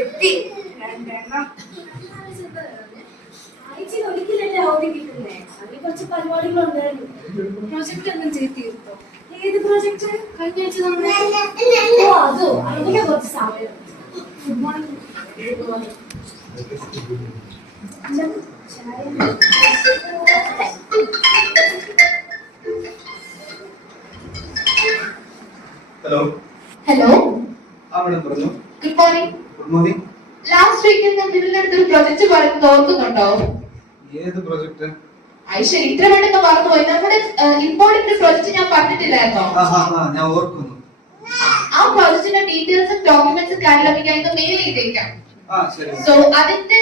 എത്തി രണ്ടെണ്ണം. ആഴ്ചയിൽ ഒരിക്കലല്ലേ അവധി കിട്ടുന്നേ? അതിൽ കുറച്ച് പരിപാടികളുണ്ടായിരുന്നു. പ്രൊജക്ട് ഒന്നും ചെയ്ത് തീർത്തോ? ഏത് പ്രൊജക്ട്? കഴിഞ്ഞ ആഴ്ച ഓ അതോ, അതിന്റെ കുറച്ച് സമയം. Good morning. ഹലോ ഹലോ അവിടെ പറഞ്ഞു. Good morning. Good morning. Last വീക്കിൽ നിങ്ങളുടെ അടുത്തൊരു പ്രൊജക്ട് പറയുന്നത് ഓർക്കുന്നുണ്ടോ? ഏത് പ്രൊജക്ട്? ശരി, ഇത്ര വേണ്ടൊക്കെ മറന്നുപോയി. നമ്മുടെ ഇമ്പോർട്ടന്റ് പ്രൊജക്ട് ഞാൻ പറഞ്ഞിട്ടില്ലായിരുന്നോ? ഞാൻ ഓർക്കുന്നു. ആ പ്രൊജക്ടിന്റെ ഡീറ്റെയിൽസും ഡോക്യുമെന്റ്സും കാറ്റലോഗിക്കായി മെയിൽ ചെയ്തേക്കാം. സോ അതിന്റെ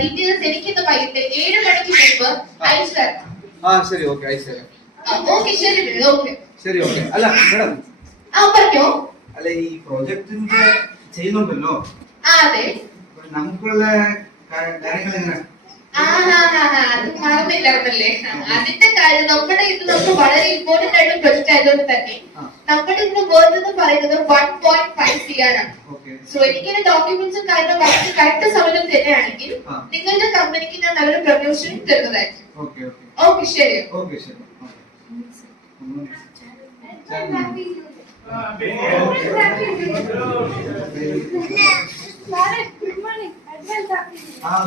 ഡീറ്റെയിൽസ് എനിക്ക് ഇന്ന് വൈകിട്ട് 7 മണിക്ക് മുമ്പ് അയച്ചു തരണം. ശരി, ഓക്കെ, അയച്ചു തരാം. ഓക്കെ, ശരി. ഓക്കെ, ശരി, ഓക്കെ. അല്ല മേഡം, പറഞ്ഞോ. അല്ല, ഈ പ്രൊജക്ടിന്റെ ചെയ്യുന്നുണ്ടല്ലോ, അതെ, നമുക്കുള്ള കാര്യങ്ങൾ എങ്ങനെ? അത് മറന്നില്ലായിരുന്നല്ലേ. അതിന്റെ കാര്യം നമ്മുടെ ഇത് നമുക്ക് വളരെ ഇമ്പോർട്ടന്റ് ആയിട്ടുള്ള പ്രൊജക്ട് ആയതുകൊണ്ട് തന്നെ നമ്മുടെ ഇതിന്റെ വേർഡ് എന്ന് പറയുന്നത് 1.5 CR ആണ്. സോ എനിക്കിന്റെ ഡോക്യുമെന്റ്സും കാര്യങ്ങളും വളരെ കറക്റ്റ് സമയം തന്നെയാണെങ്കിൽ നിങ്ങളുടെ കമ്പനിക്ക് ഞാൻ നല്ലൊരു പ്രൊമോഷൻ തരുന്നതായിരിക്കും. ഓക്കെ, ശരി.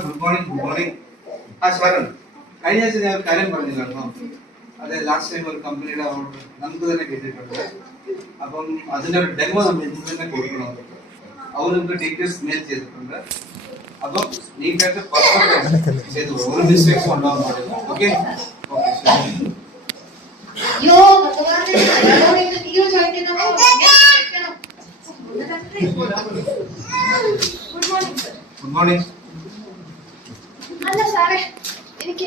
Good morning. ശരൺ, കഴിഞ്ഞ ആഴ്ച ഞാൻ ഒരു കാര്യം പറഞ്ഞില്ലായിരുന്നോ? അതെ, ലാസ്റ്റ് ടൈം ഒരു കമ്പനിയുടെ ഓർഡർ നമുക്ക് തന്നെ കിട്ടിയിട്ടുണ്ട്. അപ്പം അതിന്റെ ഒരു ഡെമോ നമ്മൾ ഇന്ന് തന്നെ കൊടുക്കണം. അവർ നമുക്ക് ഡീറ്റെയിൽസ് മെയിൽ ചെയ്തിട്ടുണ്ട്. അപ്പം നീറ്റായിട്ട് പെർഫെക്റ്റ് ചെയ്തു, ഒരു മിസ്റ്റേക്സ് ഉണ്ടാവാൻ പാടില്ല. Okay, good morning. അല്ല സാറേ, എനിക്ക്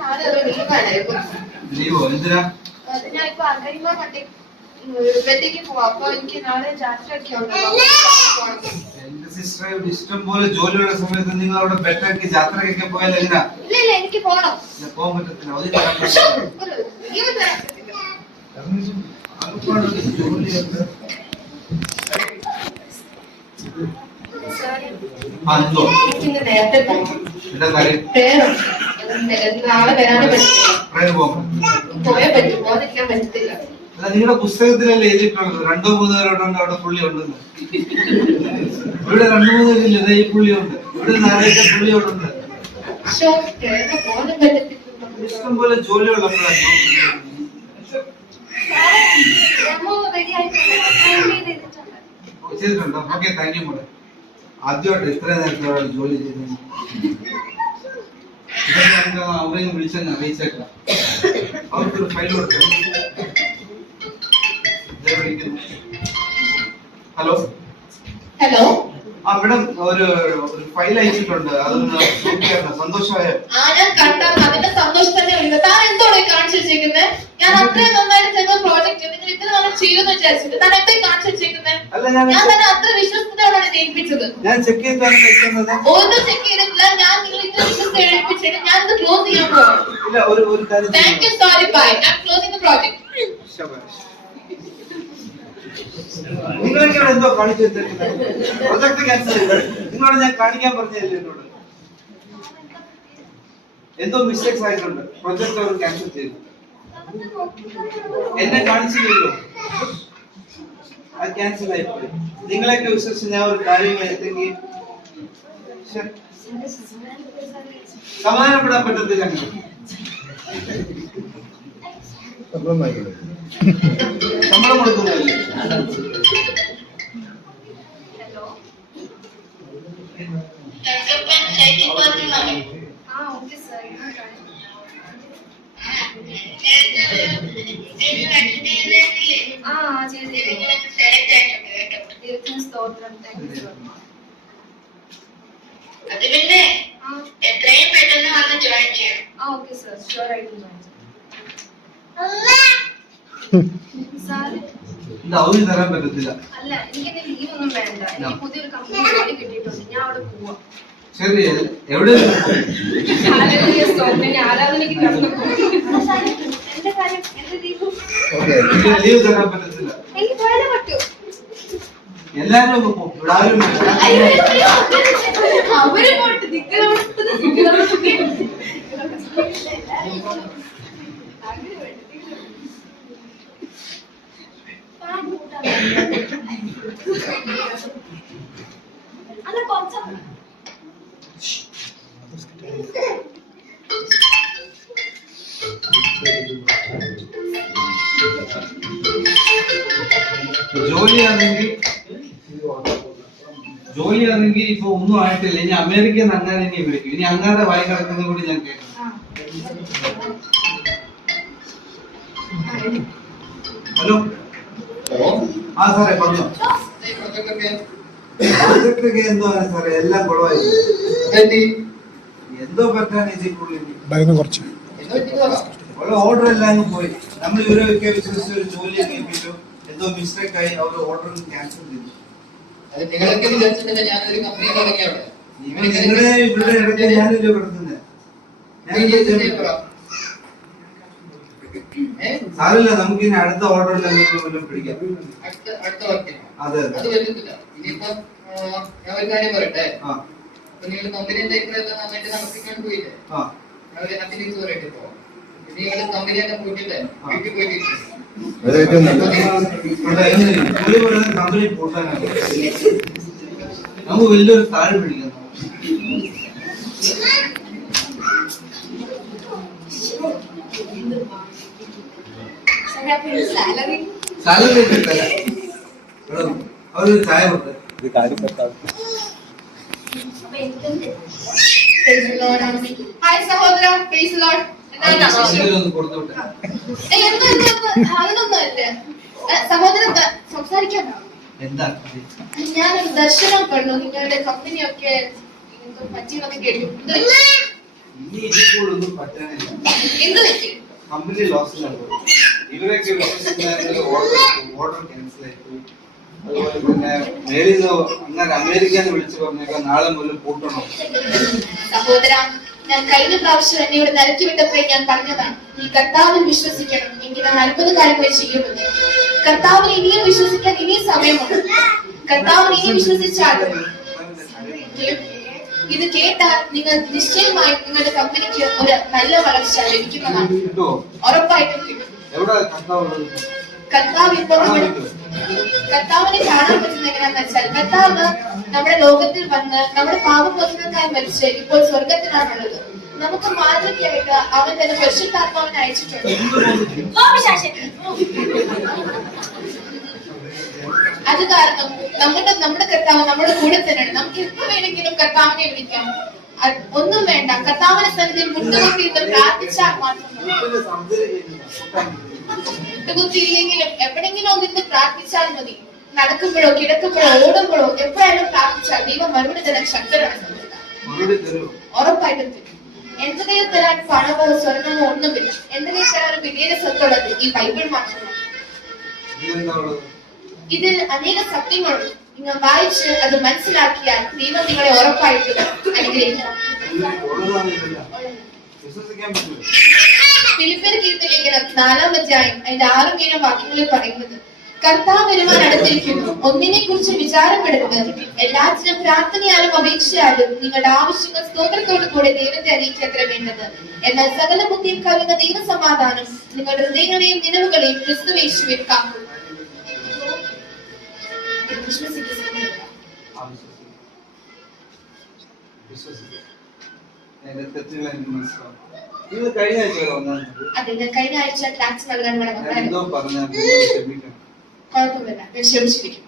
നാളെ ഒരു ലീവാണ്. ലീവോ? എന്തിനാ? ഞാനിപ്പോ അറിയുമ്പോ മറ്റേ വെഡിങ് പോവാ. അപ്പൊ എനിക്ക് നാളെ ജാത്രയൊക്കെ എന്റെ സിസ്റ്റർ, ഇഷ്ടം പോലെ ജോലിയുള്ള സമയത്ത് നിങ്ങൾ അവിടെ ബെറ്ററാക്കി ജാത്രയൊക്കെ പോയാൽ എങ്ങനെയാ? ഇല്ല, എനിക്ക് പോണം. പോകാൻ പറ്റത്തില്ല. എനിക്കിന്ന് നേരത്തെ പോകണം. നാളെ വരാനേ പറ്റില്ല. പോയാ പറ്റും, പോകാതിരിക്കാൻ പറ്റത്തില്ല. നിങ്ങളുടെ പുസ്തകത്തിലല്ലേ എഴുതിയിട്ടുള്ളത് 2-3 പേരോടുണ്ട് അവിടെ പുള്ളി ഉണ്ടെന്ന്? ഇവിടെ 2-3 പേരില്ല, ഈ പുള്ളി ഉണ്ട്. ഇവിടെ 4 പുള്ളിയോടുണ്ട്. ഇഷ്ടം പോലെ ജോലിയുള്ളപ്പോഴാണ് ചെയ്തിട്ടുണ്ടോ? ഓക്കെ, താങ്ക് യു മോളെ. ആദ്യമായിട്ട് ഇത്ര നേരത്തെ ജോലി ചെയ്തു. അവരെയും വിളിച്ചങ്ങ് അറിയിച്ചേക്കാം. അവർക്കൊരു ഫയൽ കൊടുക്കാം. Hello hello. മേഡം, ഒരു ഫയൽ അയച്ചിട്ടുണ്ട്. അതൊന്ന് നോക്കിയായിരുന്നു. സന്തോഷമായോ? ഞാൻ കണ്ടാൽ അതിന്റെ സന്തോഷം തന്നെ ഉള്ളത്. താൻ എന്തോടെ കാണിച്ചു വെച്ചേക്കുന്നത്? ഞാൻ അത്രയും നന്നായിട്ട് ചെയ്ത പ്രോജക്ട് നിങ്ങൾ ഇത്ര നമ്മൾ ചെയ്യുമെന്ന് വിചാരിച്ചിട്ട് താൻ എന്തോ കാണിച്ചു വെച്ചേക്കുന്നത്? ഞാൻ തന്നെ അത്ര വിശ്വസത്തോടാണ് ഏൽപ്പിച്ചത്. ഞാൻ ചെക്ക് ചെയ്താണ് വെക്കുന്നത്. ഒന്നും ചെക്ക് ചെയ്തിട്ടില്ല. ഞാൻ നിങ്ങൾ ഇത്ര വിശ്വസത്തെ ഏൽപ്പിച്ചിട്ട് ഞാൻ ഇത് ക്ലോസ് ചെയ്യാൻ പോകും. Thank you, sorry, bye. I am closing the project. നിങ്ങൾക്ക് ഇവിടെ എന്തോ കാണിച്ചു വെച്ചിരിക്കുന്നത്? പ്രൊജക്ട് ക്യാൻസൽ ചെയ്ത് നിങ്ങളോട് ഞാൻ കാണിക്കാൻ പറഞ്ഞല്ലേ എന്നോട്? എന്തോ മിസ്റ്റേക്സ് ആയിട്ടുണ്ട്. പ്രൊജക്ട് അവർ ക്യാൻസൽ ചെയ്തു. എന്നെ കാണിച്ചില്ലല്ലോ, അത് ക്യാൻസൽ ആയിപ്പോയി. നിങ്ങളെയൊക്കെ വിശ്വസിച്ച് ഞാൻ ഒരു കാര്യം എത്തെങ്കിൽ സമാധാനപ്പെടാൻ പറ്റത്തില്ല. ശമ്പളം കൊടുക്കുന്നതല്ലേ? എത്രയും പെട്ടെന്ന് വന്ന് ജോയിൻ ചെയ്യാം. ഓക്കെ സർ, ഷുവർ ആയിട്ട് ജോയിൻ ചെയ്യാം. അവധി തരാൻ പറ്റത്തില്ല. അല്ല, എനിക്ക് ലീവ് ഒന്നും വേണ്ട. എനിക്ക് പുതിയൊരു കമ്പനി ജോലി കിട്ടിയിട്ടുണ്ട്. ഞാൻ അവിടെ പോവാ. ശരി, എവിടെ? ആരാധനയ്ക്ക് കടന്നു എന്റെ കാര്യം, എന്റെ ലീവ് ലീവ് തരാൻ പറ്റത്തില്ല. എനിക്ക് പോയാലേ പറ്റൂ. എല്ലാരും ഒന്ന് പോ. ഇവിടെ ആരും വേണ്ട. അവര് പോട്ട് അല്ല കുറച്ച് ജോലിയാണെങ്കിൽ ഇപ്പൊ ഒന്നും ആയിട്ടില്ല. ഇനി അമേരിക്കയിൽ നിന്ന് അങ്ങനെ ഇനി വിളിക്കും. ഇനി അങ്ങാതെ വായി കിടക്കുന്നത് കൂടി ഞാൻ കേൾക്കണം. ഹലോ ആ സാറേ പറഞ്ഞോ. പ്രൊജക്ടൊക്കെ എന്തോ സാറേ എല്ലാം കുളമായി. എന്തോ പറ്റാണ് ഇതിനുള്ളിൽ കുറച്ച് ഓർഡർ എല്ലാം പോയി. നമ്മൾ ഇവരൊക്കെ വിശ്വസിച്ച് ഒരു ജോലി ഏൽപ്പിച്ചു. എന്തോ മിസ്റ്റേക്ക് ആയി അവർ ഓർഡർ ക്യാൻസൽ ചെയ്തു. നിങ്ങളെ ഇവിടെ ഇടയ്ക്ക് ഞാനില്ലോ കിടക്കുന്നത്. സാറില്ല, നമുക്ക് ഇനി അടുത്ത ഓർഡറിൽ എന്തെങ്കിലും പിടിക്കാം. അതെ അത് പറ്റത്തില്ല. ഇനിയിപ്പോ ഞാൻ ഒരു കാര്യം പറയട്ടെ. നിങ്ങൾ കമ്പനി നന്നായിട്ട് നടത്തിക്കൊണ്ട് പോയില്ലേ, അതിന് പറയട്ടെ. ഇപ്പൊ നിങ്ങൾ കമ്പനിയൊക്കെ പോയിട്ടില്ലേ, വീട്ടിൽ പോയിട്ട് കമ്പനി പൂട്ടാനാണ്. നമുക്ക് വലിയൊരു താഴെ പിടിക്കണം. സാലറി കിട്ടല്ല. അവര് ചായ കൊടുത്ത ഹായ് സഹോദര, പ്രൈസ് ലോർഡ്. കൊടുത്തോട്ടെ. അതൊന്നുമല്ല സഹോദരൻ, സംസാരിക്കാനോ? എന്താ ഞാനൊരു ദർശനം കണ്ടു. നിങ്ങളുടെ കമ്പനിയൊക്കെ പറ്റിയെന്നൊക്കെ കേട്ടു. ഇനി ഇതിപ്പോഴൊന്നും പറ്റാനില്ല. എന്ത് പറ്റി? കമ്പനി ലോസിലാണ് പോയി. ഇവരൊക്കെ വിശ്വസിക്കുന്ന ഓർഡർ ക്യാൻസൽ ആയിപ്പോയി. അതുപോലെ തന്നെ മേളിൽ നിന്ന് അങ്ങനെ അമേരിക്കന്ന് വിളിച്ചു പറഞ്ഞേക്കാം നാളെ മുതൽ പൂട്ടണം. സഹോദര, ഞാൻ കഴിഞ്ഞ പ്രാവശ്യം എന്നെ ഇവിടെ നിരക്കി വിട്ടപ്പോഴേ ഞാൻ പറഞ്ഞതാണ്, നീ കർത്താവിൽ വിശ്വസിക്കണം, എങ്കിൽ ഞാൻ അത്ഭുത കാര്യങ്ങൾ ചെയ്യുന്നത്. കർത്താവിനെ ഇനിയും വിശ്വസിക്കാൻ ഇനിയും സമയമുണ്ട്. കർത്താവിനെ ഇനിയും വിശ്വസിച്ചാൽ ഇത് കേട്ടാൽ നിങ്ങൾ നിശ്ചയമായി നിങ്ങളുടെ കമ്പനിക്ക് ഒരു നല്ല വളർച്ച ലഭിക്കുന്നതാണ്. ഉറപ്പായിട്ടും കിട്ടും. കർത്താവ് ഇപ്പോൾ കർത്താവിനെ കാണാൻ പറ്റുന്ന എങ്ങനെയാന്ന് വെച്ചാൽ, കർത്താവ് നമ്മുടെ ലോകത്തിൽ വന്ന് നമ്മുടെ പാപമോചനത്തിനായി മരിച്ച് ഇപ്പോൾ സ്വർഗത്തിലാണുള്ളത്. നമുക്ക് മാതൃകയായിട്ട് അവൻ തന്നെ പരിശുദ്ധാത്മാവിനെ അയച്ചിട്ടുണ്ട്. അത് കാരണം നമ്മുടെ കർത്താവ് നമ്മുടെ കൂടെ തന്നെയാണ്. നമുക്ക് എപ്പോ വേണമെങ്കിലും കർത്താവിനെ വിളിക്കാം. ഒന്നും വേണ്ട, കർത്താവിനെ സന്നിധിയിൽ മുട്ടുകുത്തിയിട്ട് പ്രാർത്ഥിച്ചാൽ മാത്രം. മുട്ടുകുത്തിയില്ലെങ്കിലും എവിടെങ്കിലും ഒന്നിട്ട് പ്രാർത്ഥിച്ചാൽ മതി. നടക്കുമ്പോഴോ കിടക്കുമ്പോഴോ ഓടുമ്പോഴോ എപ്പോഴായാലും പ്രാർത്ഥിച്ചാൽ ദൈവം മറുപടി തരാൻ ശക്തരാണ്. ഉറപ്പായിട്ടും എന്റെ കയ്യിൽ തരാൻ പണമോ സ്വർണമോ ഒന്നുമില്ല. എന്റെ കയ്യിൽ തരാൻ ഒരു വിവേക സ്വത്തുള്ളത് ഈ ബൈബിൾ മാത്രമാണ്. ഇതിൽ അനേക സത്യങ്ങളുണ്ട്. നിങ്ങൾ വായിച്ച് അത് മനസ്സിലാക്കിയാൽ ദൈവം നിങ്ങളെ ഉറപ്പായിട്ട് അനുഗ്രഹിക്കണം. ഫിലിപ്പിയർ കീർത്തനലേഖനം 4-ാം അധ്യായം അതിന്റെ 6-7 വാക്യങ്ങളിൽ പറയുന്നത്, കർത്താവ് വരുവാൻ അടുത്തിരിക്കുന്നു, ഒന്നിനെ കുറിച്ച് വിചാരപ്പെടുന്നത്, എല്ലാത്തിനും പ്രാർത്ഥനയാലും അപേക്ഷയാലും നിങ്ങളുടെ ആവശ്യങ്ങൾ സ്തോത്രത്തോടു കൂടെ ദൈവത്തെ അറിയിക്കത്ര വേണ്ടത്. എന്നാൽ സകല ബുദ്ധിയും കവിയുന്ന ദൈവസമാധാനം നിങ്ങളുടെ ഹൃദയങ്ങളെയും നിലവുകളെയും ക്രിസ്തുയേശുവിൽ കാക്കും. അതെ, കഴിഞ്ഞ ആഴ്ച ടാക്സ് നൽകാൻ കുഴപ്പമില്ല, ഞാൻ ക്ഷമിച്ചിരിക്കും.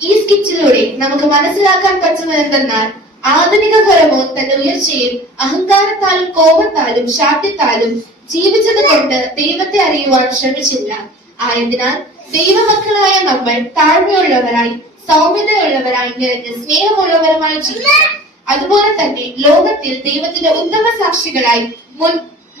ഈ സ്കിറ്റിലൂടെ നമുക്ക് മനസ്സിലാക്കാൻ പറ്റുന്നത് എന്തെന്നാൽ, ആധുനിക ഫറവോൻ തന്റെ ഉയർച്ചയിൽ അഹങ്കാരത്താലും കോപത്താലും ശാഠ്യത്താലും ജീവിച്ചത് കൊണ്ട് ദൈവത്തെ അറിയുവാൻ ശ്രമിച്ചില്ല. ആയതിനാൽ ദൈവമക്കളായ നമ്മൾ താഴ്മയുള്ളവരായി, സൗമ്യതയുള്ളവരായി, നിറഞ്ഞ സ്നേഹമുള്ളവരുമായി ജീവിക്കണം. അതുപോലെ തന്നെ ലോകത്തിൽ ദൈവത്തിന്റെ ഉത്തമ സാക്ഷികളായി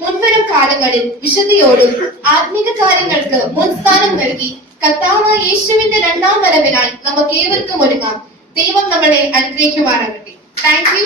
മുൻവരും കാലങ്ങളിൽ വിശുദ്ധിയോടും ആത്മീക കാര്യങ്ങൾക്ക് മുൻസ്ഥാനം നൽകി കർത്താവായ യേശുവിന്റെ 2ാം വരവിനായി നമുക്ക് ഏവർക്കും ഒരുങ്ങാം. ദൈവം നമ്മളെ അനുഗ്രഹിക്കുമാറാകട്ടെ. Thank you.